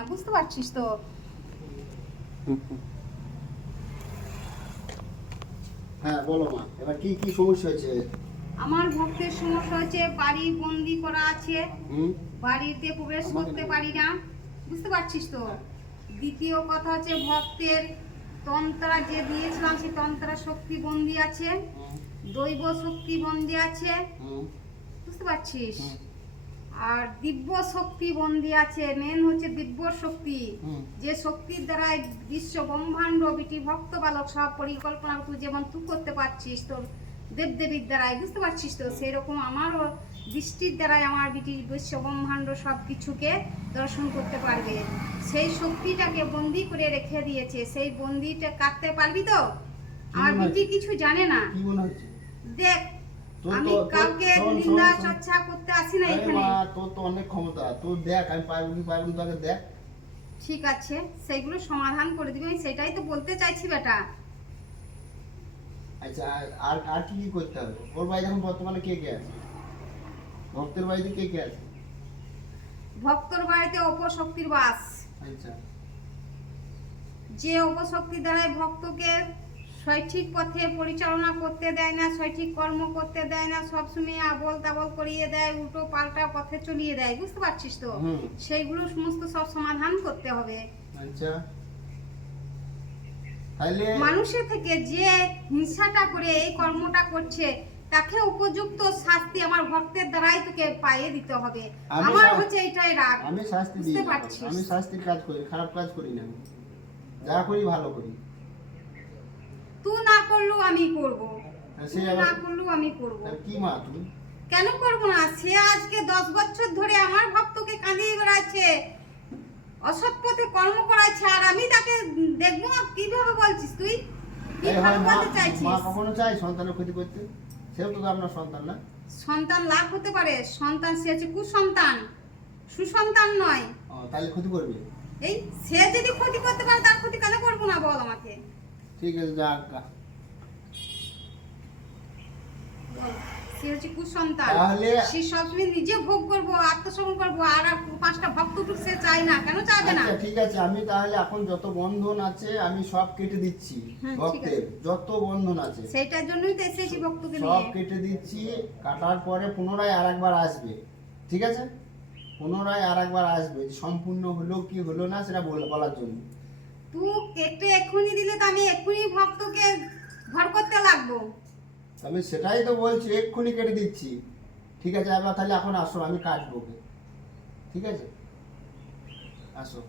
না, বুঝতে পারছিস তো? হ্যাঁ বলো মা, এবার কি কি সমস্যা হয়েছে? আমার ভক্তের সমস্যা হচ্ছে বাড়ি বন্দি করা আছে, হুম। বাড়িতে প্রবেশ করতে পারি না, বুঝতে পারছিস তো? হ্যাঁ। দ্বিতীয় কথা হচ্ছে ভক্তের তন্ত্রা যে দিয়েছিলাম সেই তন্ত্রা শক্তি বন্দি আছে, হুম। দৈব শক্তি বন্দি আছে, হুম। বুঝতে পারছিস? হুম। আর দিব্য শক্তি বন্দি আছে। মেন হচ্ছে দিব্য শক্তি, হুম। যে শক্তির দ্বারা বিশ্ব ব্রহ্মাণ্ড বিটি ভক্ত বালক সব পরিকল্পনা তুই যেমন তুই করতে পারছিস তোর দেবদেবীর দ্বারাই, বুঝতে পারছিস তো? সেই রকম আমারও দৃষ্টির দ্বারাই আমার বিটি বিশ্ব ব্রহ্মাণ্ড সব কিছুকে দর্শন করতে পারবে। সেই শক্তিটাকে বন্দি করে রেখে দিয়েছে, সেই বন্দিটা কাটতে পারবি তো? আমার বিটি কিছু জানে না। কি মনে হচ্ছে? দেখ, আমি কাউকে নিন্দা চর্চা করতে আসি না এখানে। তোর তো অনেক ক্ষমতা, তোর দেখ আমি পারবো কি পারবো না, তোকে দেখ। ঠিক আছে, সেগুলো সমাধান করে দিবি, আমি সেটাই তো বলতে চাইছি বেটা। আচ্ছা, আর আর কি কি করতে হবে? ওর বাড়িতে এখন বর্তমানে কে কে আছে? ভক্তের বাড়িতে কে কে আছে? ভক্তর বাড়িতে অপশক্তির বাস। আচ্ছা। যে অপশক্তির দ্বারা ভক্তকে সঠিক পথে পরিচালনা করতে দেয় না, সঠিক কর্ম করতে দেয় না, সবসময় আবল তাবল করিয়ে দেয়, উল্টো পাল্টা পথে চলিয়ে দেয়, বুঝতে পারছিস তো? সেইগুলো সমস্ত সব সমাধান করতে হবে। আচ্ছা, তাহলে মানুষের থেকে যে হিংসাটা করে এই কর্মটা করছে তাকে উপযুক্ত শাস্তি আমার ভক্তের দ্বারাই তোকে পাইয়ে দিতে হবে। আমার হচ্ছে এইটাই রাগ। আমি শাস্তি দিই বুঝতে না, পারছিস? আমি শাস্তির কাজ করি, খারাপ কাজ করি না। যা করি ভালো করি। তুই না করলেও আমি করব, সে তুই না করলেও আমি করব। কি মা তুমি? কেন করব না? সে আজকে 10 বছর ধরে আমার ভক্তকে কাঁদিয়ে বেড়াচ্ছে, অসৎ পথে কর্ম করাচ্ছে, আর আমি তাকে দেখবো না? কিভাবে বলছিস তুই? কি ভাবে বলতে মা চাইছিস? কখনো চাই সন্তানের ক্ষতি করতে? সেও তো আপনার সন্তান না? সন্তান লাভ হতে পারে, সন্তান সে হচ্ছে কুসন্তান, সুসন্তান নয়। তাহলে ক্ষতি করবে? এই সে যদি ক্ষতি করতে পারে তার ক্ষতি কেন করবো না বল আমাকে? ঠিক আছে, যা। বল, সে হচ্ছে কুসন্তান, তাহলে সে সবসময় নিজে ভোগ করবো, আত্মসমর্পণ করবো, আর আর পাঁচটা ভক্তটুক সে চায় না, কেন চাইবে না? আচ্ছা ঠিক আছে, আমি তাহলে এখন যত বন্ধন আছে আমি সব কেটে দিচ্ছি। হ্যাঁ, ঠিক ভক্তের আছে। যত বন্ধন আছে সেইটার জন্যই তো এসেছি ভক্তকে সব নিয়ে। কেটে দিচ্ছি। কাটার পরে পুনরায় আরেকবার আসবে, ঠিক আছে? পুনরায় আরেকবার আসবে, সম্পূর্ণ হলো কি হলো না সেটা বলার জন্য। তুই কেটে এক্ষুনি দিলে তো আমি এক্ষুনি ভক্তকে ঘর করতে লাগবো। আমি সেটাই তো বলছি, এক্ষুনি কেটে দিচ্ছি। ঠিক আছে, আবার তাহলে এখন আসো, আমি কাটবো ওকে। ঠিক আছে, আসো।